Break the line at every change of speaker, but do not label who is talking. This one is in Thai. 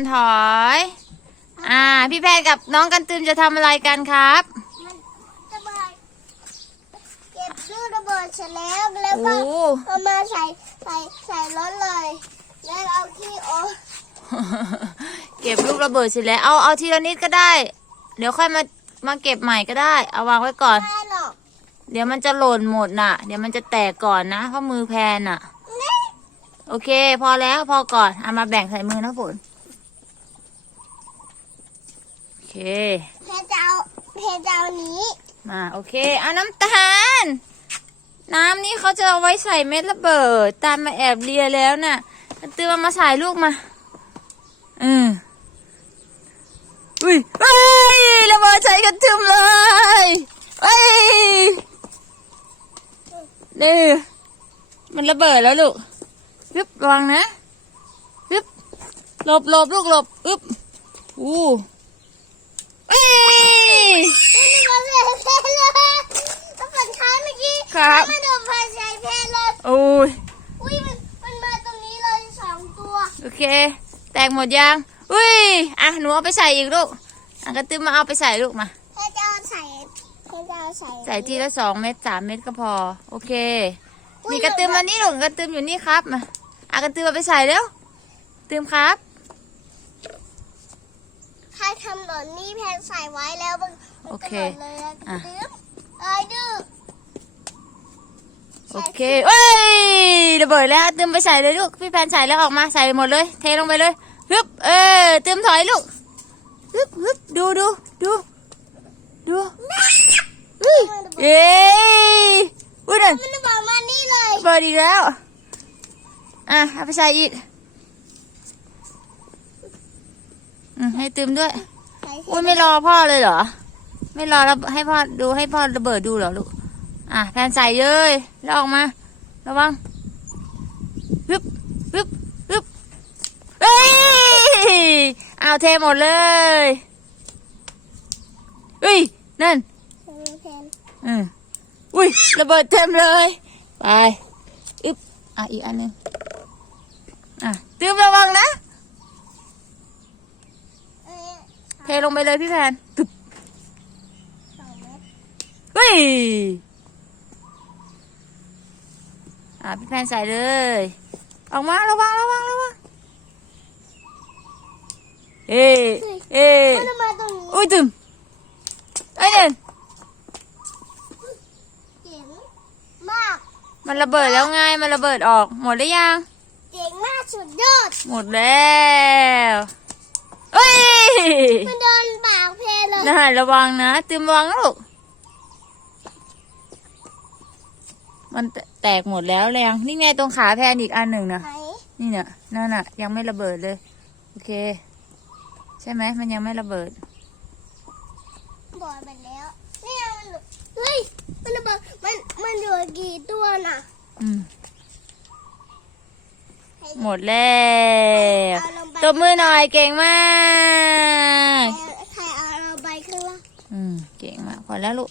นถอย อ่า พี่แพนกับน้องกันตืมจะทำอะไรกันครับ
มันระเบิดเก็บลูกระเบิดเสร็จแล้วแล้ว
โอ้
ก็เอามาใส่ใส่ใส่รถเลย แล้วเอาขี้โอ
เก็บลูกระเบิดเสร็จแล้ว เอาเอาทีละนิดก็ได้ เดี๋ยวค่อยมามาเก็บใหม่ก็ได้ เอาวางไว้ก่อน
ไม่หรอก
เดี๋ยวมันจะหล่นหมดน่ะ เดี๋ยวมันจะแตกก่อนนะเพราะมือแพนน่ะ
นี่
โอเค พอแล้วพอก่อนเอามาแบ่งใส่มือนะฝนโอ เค
เพจจะเอาเพจจะเอานี้
มาโอเคเอาน้ำตาล น้ำนี่เขาจะเอาไว้ใส่เม็ดระเบิด ตามมาแอบเลียแล้วน่ะเตือนมาใส่ลูกมาอืมอุ้ยเอ้ยระเบิดใส่กันทึมเลยเอ้ยนี่มันระเบิดแล้วลูกยึบระวังนะยึบหลบหลบลูกหลบอึบอู้ ครับ
มันโดนเพจใส่เพจเลย
โอ้ย
อุ้ยมันมันมาตรงนี้เลยสองตัว
โอเค แตกหมดยัง อุ้ย อะ หนูเอาไปใส่อีกลูก อะกระตื้มมาเอาไปใส่ลูกมา
เพจจะเอาใส่เพจจะเอาใส่
ใส่ทีละสองเม็ดสามเม็ดก็พอ โอเคนี่กระตื้มมานี่ลูกกระตื้มอยู่นี่ครับ มา อะกระตื้มเอาไปใส่เร็ว ตื้มครับ
ใครทำหล่นนี่เพจใส่ไว้แล้วมันมัน
โอ
ก็
เค
หล่นเลยแล้ว
อะ
ดื้อเอ้ยดื้อ
โอเคเอ้ยระเบิดแล้วตื้มไปใส่เลยลูก พี่แพนใส่แล้วออกมาใส่หมดเลย เทลงไปเลยฮึบเออตื้มถอยลูกฮึบฮึบดูดูดูดูอุ้ยเย้อุ้ยนั่น
มันบอกมานี่เลย
เปิดอีกแล้ว อะเอาไปใส่อีก อืม ให้ตืมด้วย
ใส่
อุ้ยไม่รอพ่อเลยเหรอ ไม่รอแล้วให้พ่อดูให้พ่อระเบิดดูเหรอลูก อะแพนใส่เลยแล้วออกมา ระวังฮึบฮึบฮึบเอ้ยเอาเทหมดเลยเอ้ยนั่น
ใส่เพจ
อืมอุ้ยระเบิดเต็มเลย ไป อึ๊บ อะอีกอันหนึ่งอะตืมระวังนะ
เอ้ย
เท ลงไปเลยพี่แพนตึบ
สองเม็ด
เฮ้ย อะพี่แพนใส่เลย ออกมาระวังระวังระวังเอ้เอ้
มันจะมาตรงนี้
อุ้ยตึมไอ้ยเนี่ย
เจ๋งมาก
มันระเบิดแล้วไง มันระเบิดออก หมดหรือยัง
เจ๋งมากสุดยอด
หมดแล้ว เอ้ย
มันโดนปากเพลเลย
น่าระวังนะตืมระวังนะลูก มันแตแตกหมดแล้วแรงนี่ไงตรงขาแพนอีกอันหนึ่งนะ
ไหน
นี่เนี่ยนั่นน่ะ ยังไม่ระเบิดเลย โอเค ใช่ไหมมันยังไม่ระเบิด
บอดไปแล้วนี่ไงมันเฮ้ยมันระเบิดมันมันเหลือกี่ตัวน่ะ
อืมหมดแล้ว
เอาลงไป
ตบมือหน่อยเก่งมาก
ใครเอาเราไปข้างล่าง
อืม เก่งมาก พอแล้วลูก